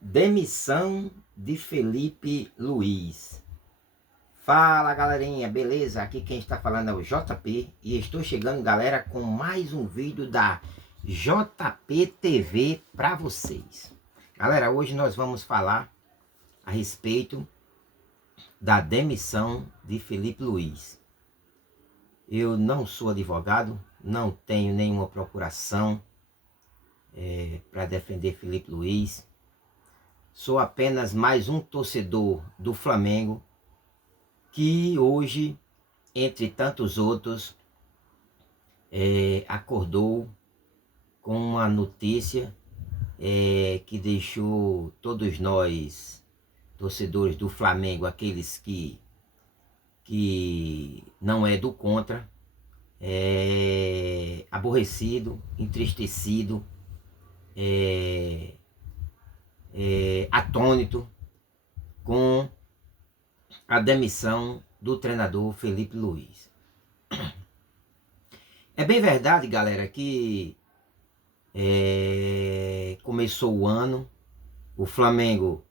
Demissão de Felipe Luiz. Fala galerinha, beleza? Aqui quem está falando é o JP e estou chegando, galera, com mais um vídeo da JP TV para vocês. Galera, hoje nós vamos falar a respeito da demissão de Felipe Luiz. Eu não sou advogado, não tenho nenhuma procuração para defender Felipe Luiz. Sou apenas mais um torcedor do Flamengo que hoje, entre tantos outros, acordou com uma notícia que deixou todos nós, torcedores do Flamengo, aqueles que não é do contra, aborrecido, entristecido, atônito com a demissão do treinador Felipe Luiz. É bem verdade, galera, que começou o ano, o Flamengo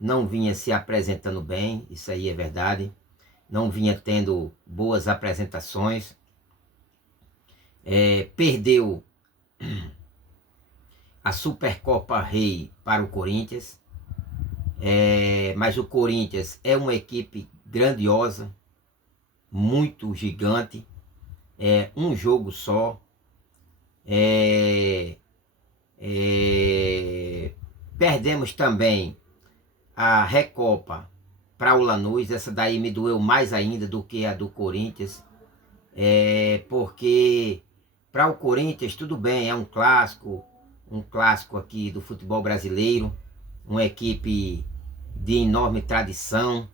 não vinha se apresentando bem, isso aí é verdade, não vinha tendo boas apresentações, perdeu a Supercopa Rei para o Corinthians, mas o Corinthians é uma equipe grandiosa, muito gigante, um jogo só, perdemos também a Recopa para o Lanús, essa daí me doeu mais ainda do que a do Corinthians, porque para o Corinthians tudo bem, é um clássico aqui do futebol brasileiro, uma equipe de enorme tradição,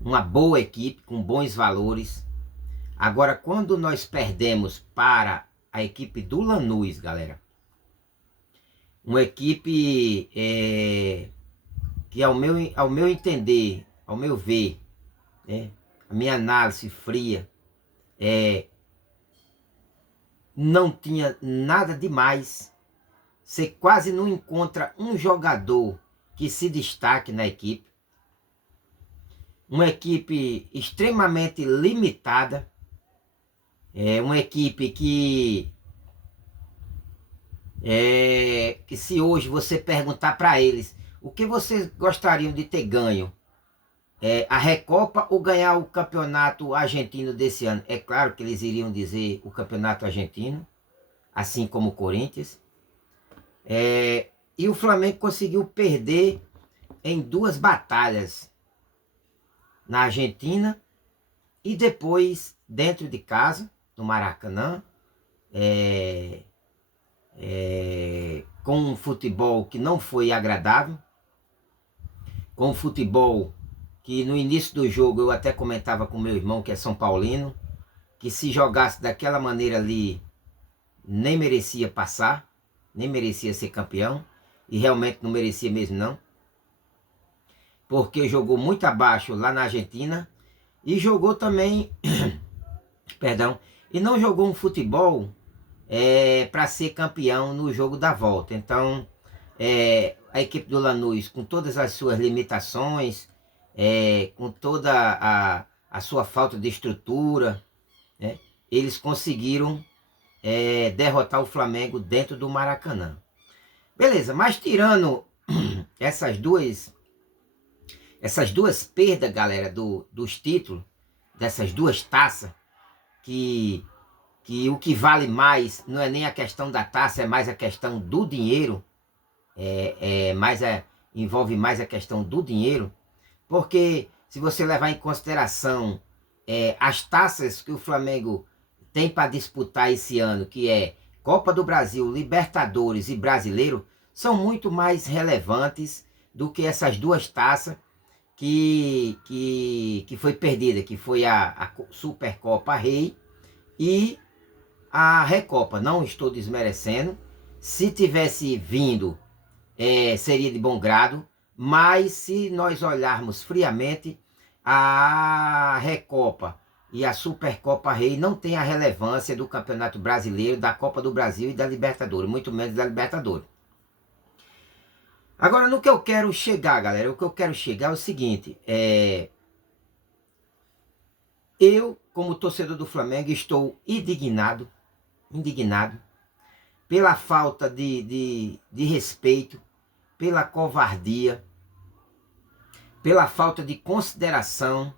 uma boa equipe com bons valores. Agora, quando nós perdemos para a equipe do Lanús, galera, uma equipe que ao meu entender, ao meu ver, a minha análise fria, não tinha nada demais. Você quase não encontra um jogador que se destaque na equipe. Uma equipe extremamente limitada. Uma equipe que se hoje você perguntar para eles o que vocês gostariam de ter ganho, a Recopa ou ganhar o campeonato argentino desse ano? É claro que eles iriam dizer o campeonato argentino, assim como o Corinthians. E o Flamengo conseguiu perder em 2 batalhas, na Argentina e depois dentro de casa, no Maracanã, com um futebol que não foi agradável, com um futebol que no início do jogo eu até comentava com meu irmão, que é São Paulino, que se jogasse daquela maneira ali, nem merecia passar, nem merecia ser campeão, e realmente não merecia mesmo não, porque jogou muito abaixo lá na Argentina, e jogou também, perdão, e não jogou um futebol para ser campeão no jogo da volta. Então, a equipe do Lanús, com todas as suas limitações, com toda a sua falta de estrutura, eles conseguiram derrotar o Flamengo dentro do Maracanã. Beleza, mas tirando essas duas perdas, galera, dos títulos, dessas 2 taças, que o que vale mais não é nem a questão da taça, é mais a questão do dinheiro, envolve mais a questão do dinheiro, porque se você levar em consideração as taças que o Flamengo tem para disputar esse ano, que é Copa do Brasil, Libertadores e Brasileiro, são muito mais relevantes do que essas 2 taças que foi perdida, que foi a Supercopa Rei e a Recopa. Não estou desmerecendo, se tivesse vindo seria de bom grado, mas se nós olharmos friamente, a Recopa e a Supercopa Rei não tem a relevância do Campeonato Brasileiro, da Copa do Brasil e da Libertadores, muito menos da Libertadores. Agora, no que eu quero chegar, galera, o que eu quero chegar é o seguinte, eu, como torcedor do Flamengo, estou indignado pela falta de respeito, pela covardia, pela falta de consideração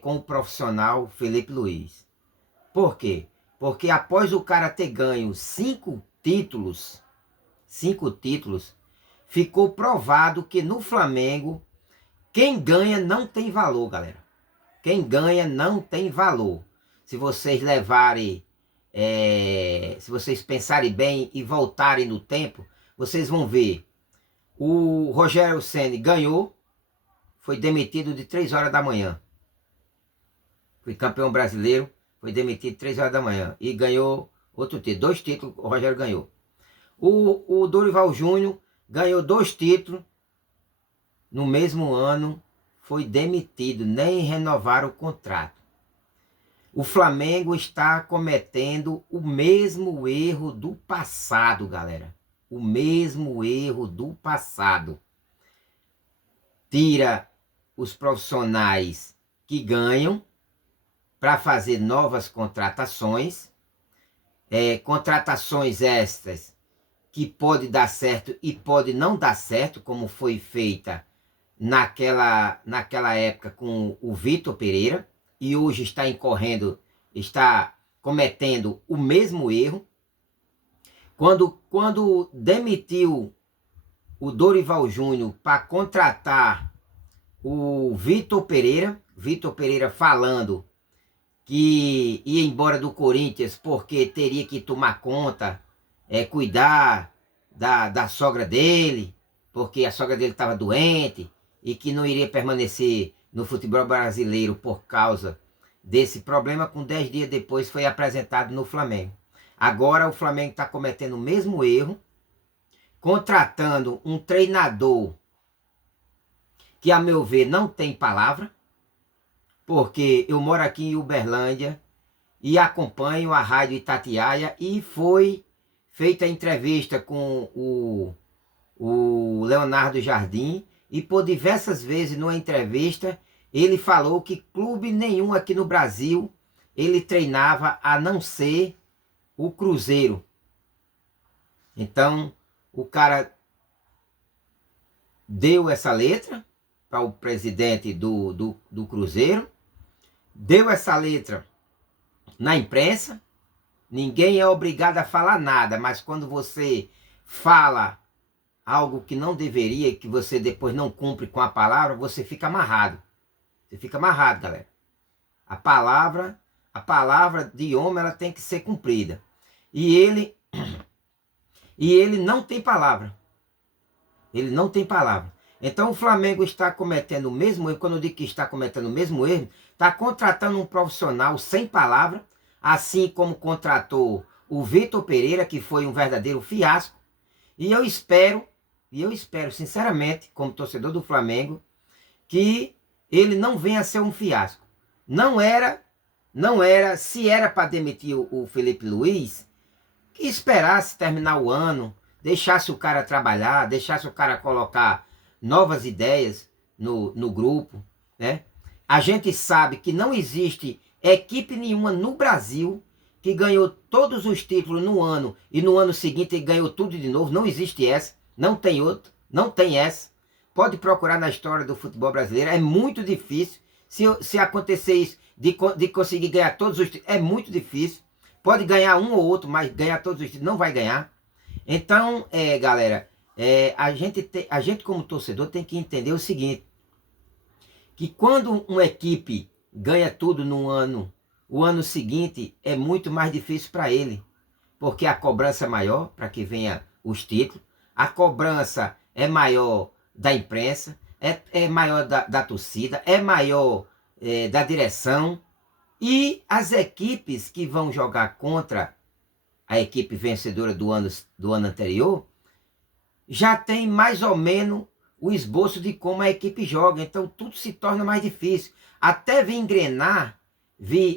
com o profissional Felipe Luiz. Por quê? Porque após o cara ter ganho 5 títulos, ficou provado que no Flamengo, quem ganha não tem valor, galera. Quem ganha não tem valor. Se vocês levarem, se vocês pensarem bem e voltarem no tempo, vocês vão ver. O Rogério Ceni ganhou, foi demitido de 3 horas da manhã. Foi campeão brasileiro, foi demitido 3 horas da manhã. E ganhou outro título. 2 títulos o Rogério ganhou. O Dorival Júnior ganhou 2 títulos. No mesmo ano, foi demitido. Nem renovaram o contrato. O Flamengo está cometendo o mesmo erro do passado, galera. O mesmo erro do passado. Tira os profissionais que ganham para fazer novas contratações. Contratações estas que pode dar certo e pode não dar certo, como foi feita naquela época com o Vitor Pereira. E hoje está cometendo o mesmo erro. Quando demitiu o Dorival Júnior para contratar o Vitor Pereira falando que ia embora do Corinthians porque teria que tomar conta, cuidar da sogra dele, porque a sogra dele estava doente e que não iria permanecer no futebol brasileiro por causa desse problema. Com 10 dias depois foi apresentado no Flamengo. Agora o Flamengo está cometendo o mesmo erro, contratando um treinador que, a meu ver, não tem palavra, porque eu moro aqui em Uberlândia e acompanho a Rádio Itatiaia, e foi feita a entrevista com o Leonardo Jardim, e por diversas vezes numa entrevista ele falou que clube nenhum aqui no Brasil ele treinava a não ser o Cruzeiro. Então o cara deu essa letra para o presidente do Cruzeiro, deu essa letra na imprensa. Ninguém é obrigado a falar nada, mas quando você fala algo que não deveria, que você depois não cumpre com a palavra, você fica amarrado. Você fica amarrado, galera. A palavra de homem, ela tem que ser cumprida. E ele não tem palavra. Ele não tem palavra. Então o Flamengo está cometendo o mesmo erro. Quando eu digo que está cometendo o mesmo erro, está contratando um profissional sem palavra, assim como contratou o Vitor Pereira, que foi um verdadeiro fiasco. E eu espero sinceramente, como torcedor do Flamengo, que ele não venha a ser um fiasco. Não era, se era para demitir o Felipe Luiz, que esperasse terminar o ano, deixasse o cara trabalhar, deixasse o cara colocar novas ideias no grupo, né? A gente sabe que não existe equipe nenhuma no Brasil que ganhou todos os títulos no ano e no ano seguinte ganhou tudo de novo. Não existe essa, não tem outro, não tem essa. Pode procurar na história do futebol brasileiro, é muito difícil. Se acontecer isso, de conseguir ganhar todos os títulos, é muito difícil. Pode ganhar um ou outro, mas ganhar todos os títulos não vai ganhar. Então, galera, a gente como torcedor tem que entender o seguinte, que quando uma equipe ganha tudo num ano, o ano seguinte é muito mais difícil para ele, porque a cobrança é maior para que venha os títulos, a cobrança é maior da imprensa, é maior da torcida, é maior da direção, e as equipes que vão jogar contra a equipe vencedora do ano anterior já tem mais ou menos o esboço de como a equipe joga. Então tudo se torna mais difícil. Até vir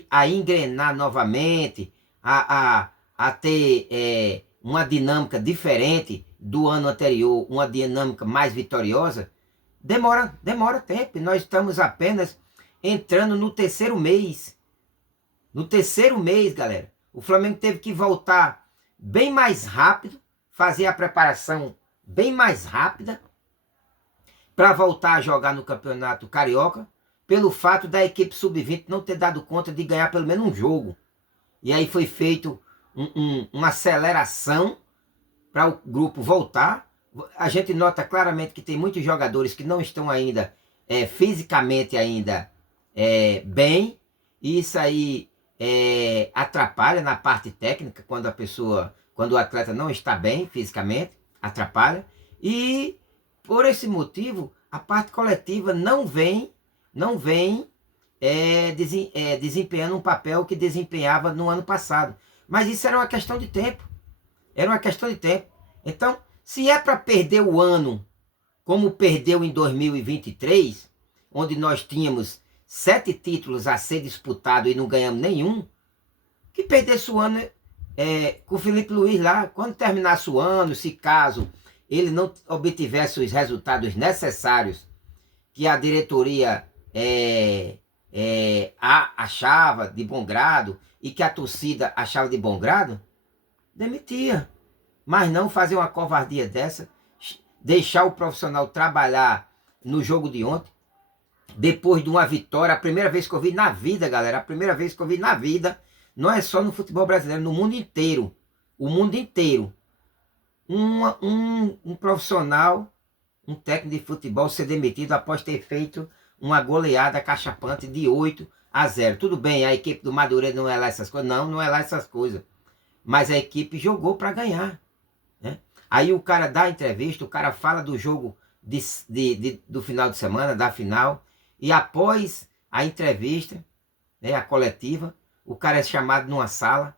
a engrenar novamente, a ter uma dinâmica diferente do ano anterior uma dinâmica mais vitoriosa, demora tempo. E nós estamos apenas entrando no terceiro mês. No terceiro mês, galera, o Flamengo teve que voltar bem mais rápido, fazer a preparação bem mais rápida para voltar a jogar no Campeonato Carioca, pelo fato da equipe sub-20 não ter dado conta de ganhar pelo menos um jogo. E aí foi feito uma aceleração para o grupo voltar. A gente nota claramente que tem muitos jogadores que não estão ainda fisicamente ainda bem, e isso aí atrapalha na parte técnica quando o atleta não está bem fisicamente, atrapalha. E por esse motivo a parte coletiva não vem desempenhando um papel que desempenhava no ano passado. Mas isso era uma questão de tempo. Era uma questão de tempo. Então, se é para perder o ano, como perdeu em 2023, onde nós tínhamos 7 títulos a ser disputado e não ganhamos nenhum, que perdesse o ano com o Felipe Luiz lá, quando terminasse o ano, se caso ele não obtivesse os resultados necessários que a diretoria achava de bom grado e que a torcida achava de bom grado, demitia. Mas não fazer uma covardia dessa, deixar o profissional trabalhar no jogo de ontem, depois de uma vitória, a primeira vez que eu vi na vida, galera, a primeira vez que eu vi na vida, não é só no futebol brasileiro, no mundo inteiro, o mundo inteiro, um profissional, um técnico de futebol ser demitido após ter feito uma goleada cachapante de 8-0. Tudo bem, a equipe do Madureira não é lá essas coisas, não é lá essas coisas, mas a equipe jogou para ganhar, né? Aí o cara dá a entrevista, o cara fala do jogo do final de semana, da final, e após a entrevista, né, a coletiva, o cara é chamado numa sala,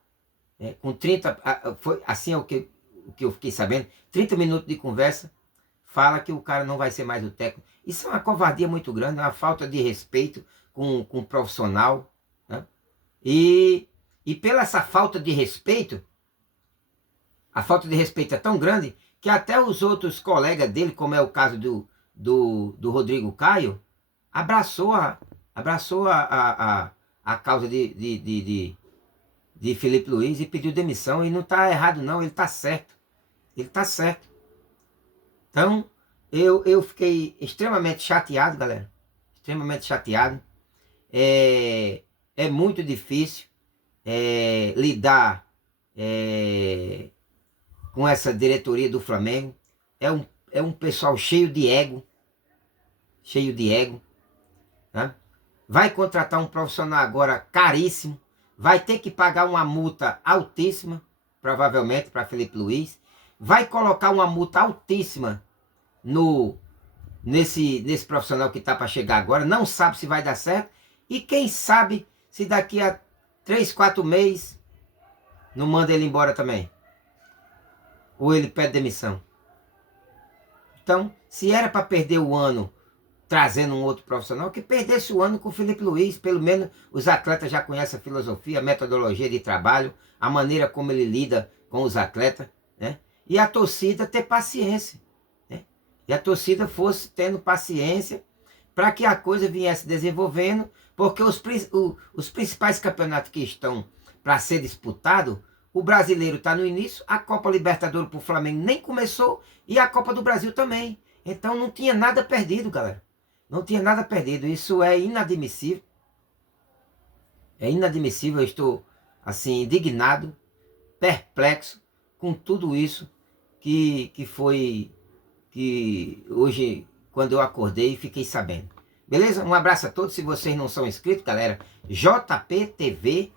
com 30, foi assim o que eu fiquei sabendo, 30 minutos de conversa, fala que o cara não vai ser mais o técnico. Isso é uma covardia muito grande, é uma falta de respeito com o profissional, né? E pela essa falta de respeito, a falta de respeito é tão grande que até os outros colegas dele, como é o caso do Rodrigo Caio, abraçou a causa de Felipe Luiz e pediu demissão. E não está errado não, ele está certo. Ele está certo. Então, eu fiquei extremamente chateado, galera. Extremamente chateado. É muito difícil lidar com essa diretoria do Flamengo. É um pessoal cheio de ego. Cheio de ego. Né? Vai contratar um profissional agora caríssimo. Vai ter que pagar uma multa altíssima, provavelmente, para Felipe Luiz. Vai colocar uma multa altíssima nesse profissional que está para chegar agora. Não sabe se vai dar certo. E quem sabe se daqui a 3, 4 meses não manda ele embora também. Ou ele pede demissão. Então, se era para perder o ano trazendo um outro profissional, que perdesse o ano com o Felipe Luiz. Pelo menos os atletas já conhecem a filosofia, a metodologia de trabalho, a maneira como ele lida com os atletas, né? E a torcida ter paciência, né? E a torcida fosse tendo paciência para que a coisa viesse desenvolvendo, porque os principais campeonatos que estão para ser disputados, o brasileiro está no início, a Copa Libertadores para o Flamengo nem começou e a Copa do Brasil também. Então não tinha nada perdido, galera. Não tinha nada perdido. Isso é inadmissível. É inadmissível. Eu estou assim indignado, perplexo com tudo isso que hoje, quando eu acordei, fiquei sabendo. Beleza? Um abraço a todos. Se vocês não são inscritos, galera, JPTV,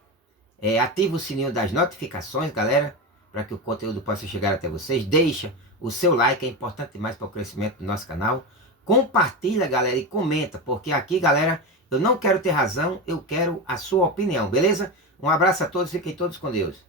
ativa o sininho das notificações, galera, para que o conteúdo possa chegar até vocês. Deixa o seu like, é importante demais para o crescimento do nosso canal. Compartilha, galera, e comenta, porque aqui, galera, eu não quero ter razão, eu quero a sua opinião, beleza? Um abraço a todos, fiquem todos com Deus.